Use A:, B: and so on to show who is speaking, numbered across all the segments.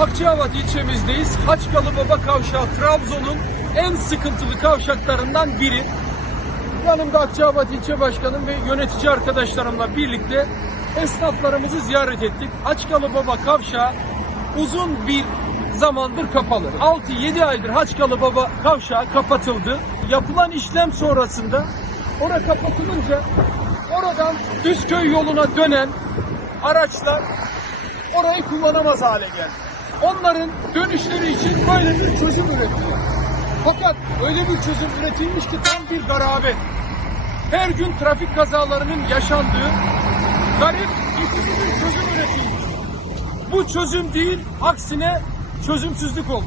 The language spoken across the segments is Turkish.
A: Akçaabat ilçemizdeyiz. Haçkalı Baba Kavşağı Trabzon'un en sıkıntılı kavşaklarından biri. Yanımda Akçaabat İlçe Başkanım ve yönetici arkadaşlarımla birlikte esnaflarımızı ziyaret ettik. Haçkalı Baba Kavşağı uzun bir zamandır kapalı. 6-7 aydır Haçkalı Baba Kavşağı kapatıldı. Yapılan işlem sonrasında orada kapatılınca oradan Düzköy yoluna dönen araçlar orayı kullanamaz hale geldi. Onların dönüşleri için böyle bir çözüm üretildi. Fakat öyle bir çözüm üretilmiş ki tam bir garabet. Her gün trafik kazalarının yaşandığı garip geçici bir çözüm üretilmiş. Bu çözüm değil, aksine çözümsüzlük oldu.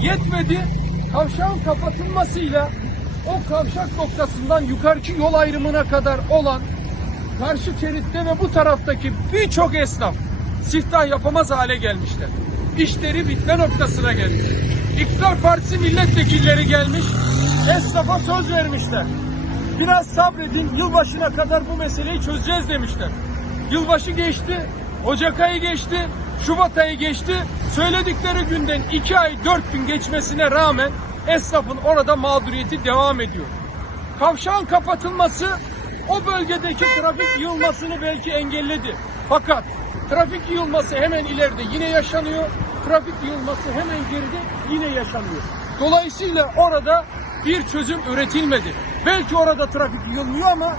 A: Yetmedi, kavşağın kapatılmasıyla o kavşak noktasından yukarıki yol ayrımına kadar olan karşı şeritte ve bu taraftaki birçok esnaf siftah yapamaz hale gelmişler. İşleri bitme noktasına gelmiş. İktidar Partisi milletvekilleri gelmiş, esnafa söz vermişler. Biraz sabredin, yılbaşına kadar bu meseleyi çözeceğiz demişler. Yılbaşı geçti, Ocak ayı geçti, Şubat ayı geçti. Söyledikleri günden iki ay dört gün geçmesine rağmen esnafın orada mağduriyeti devam ediyor. Kavşağın kapatılması o bölgedeki trafik yığılmasını belki engelledi. Fakat trafik yığılması hemen ileride yine yaşanıyor. Trafik yığılması hemen geride yine yaşanıyor. Dolayısıyla orada bir çözüm üretilmedi. Belki orada trafik yığılmıyor ama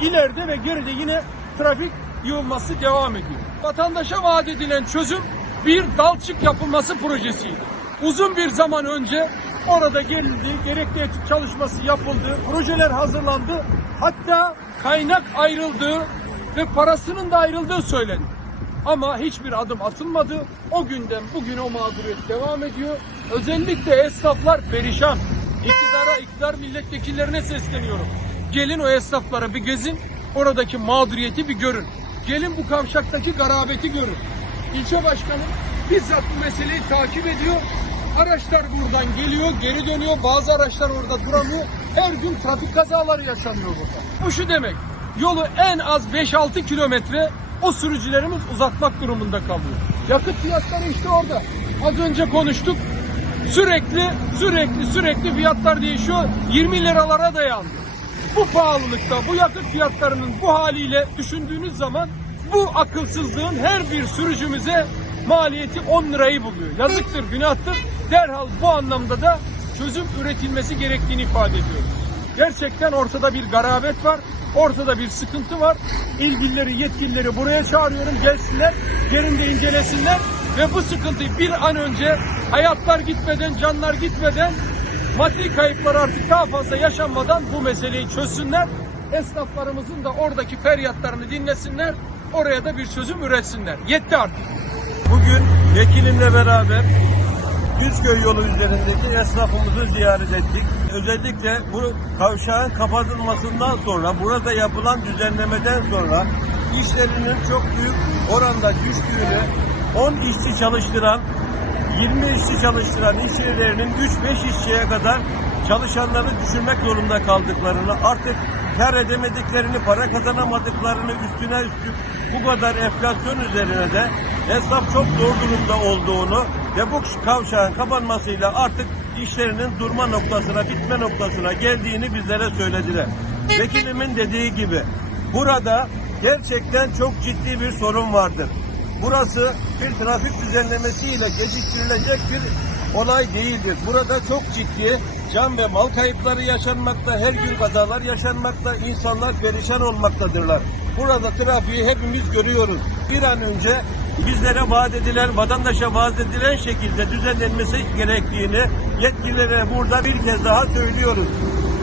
A: ileride ve geride yine trafik yığılması devam ediyor. Vatandaşa vaat edilen çözüm bir dalçık yapılması projesiydi. Uzun bir zaman önce orada gelindi, gerekli etüt çalışması yapıldı, projeler hazırlandı. Hatta kaynak ayrıldığı ve parasının da ayrıldığı söylendi. Ama hiçbir adım atılmadı. O günden bugüne o mağduriyet devam ediyor. Özellikle esnaflar perişan. İktidara, iktidar milletvekillerine sesleniyorum. Gelin o esnaflara bir gezin, oradaki mağduriyeti bir görün. Gelin bu kavşaktaki garabeti görün. İlçe başkanı bizzat bu meseleyi takip ediyor. Araçlar buradan geliyor, geri dönüyor. Bazı araçlar orada duramıyor. Her gün trafik kazaları yaşanıyor burada. Bu şu demek. Yolu en az 5-6 kilometre o sürücülerimiz uzatmak durumunda kalıyor. Yakıt fiyatları işte orada. Az önce konuştuk. Sürekli, sürekli, sürekli fiyatlar değişiyor. 20 liralara dayandı. Bu pahalılıkta, bu yakıt fiyatlarının bu haliyle düşündüğünüz zaman bu akılsızlığın her bir sürücümüze maliyeti 10 lirayı buluyor. Yazıktır, günahtır. Derhal bu anlamda da çözüm üretilmesi gerektiğini ifade ediyoruz. Gerçekten ortada bir garabet var. Ortada bir sıkıntı var. İlgilileri, yetkilileri buraya çağırıyorum. Gelsinler, yerinde incelesinler ve bu sıkıntıyı bir an önce hayatlar gitmeden, canlar gitmeden maddi kayıplar artık daha fazla yaşanmadan bu meseleyi çözsünler. Esnaflarımızın da oradaki feryatlarını dinlesinler. Oraya da bir çözüm üretsinler. Yetti artık.
B: Bugün vekilimle beraber Düzköy yolu üzerindeki esnafımızı ziyaret ettik. Özellikle bu kavşağın kapatılmasından sonra, burada yapılan düzenlemeden sonra işlerinin çok büyük oranda düştüğünü, 10 işçi çalıştıran, 20 işçi çalıştıran iş yerlerinin 3-5 işçiye kadar çalışanları düşürmek zorunda kaldıklarını, artık kar edemediklerini, para kazanamadıklarını üstüne üstlük bu kadar enflasyon üzerine de esnaf çok zor durumda olduğunu ve bu kavşağın kapanmasıyla artık işlerinin durma noktasına, bitme noktasına geldiğini bizlere söylediler. Vekilimin dediği gibi burada gerçekten çok ciddi bir sorun vardır. Burası bir trafik düzenlemesiyle geciktirilecek bir olay değildir. Burada çok ciddi can ve mal kayıpları yaşanmakta, her gün kazalar yaşanmakta, insanlar perişan olmaktadırlar. Burada trafiği hepimiz görüyoruz. Bir an önce bizlere vaat edilen, vatandaşa vaat edilen şekilde düzenlenmesi gerektiğini yetkililere burada bir kez daha söylüyoruz.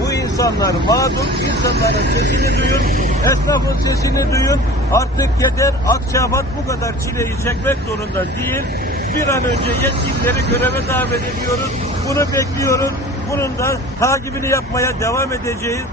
B: Bu insanlar mağdur, insanların sesini duyun, esnafın sesini duyun. Artık yeter, Akçabat bu kadar çileyi çekmek zorunda değil. Bir an önce yetkilileri göreve davet ediyoruz. Bunu bekliyoruz. Bunun da takibini yapmaya devam edeceğiz.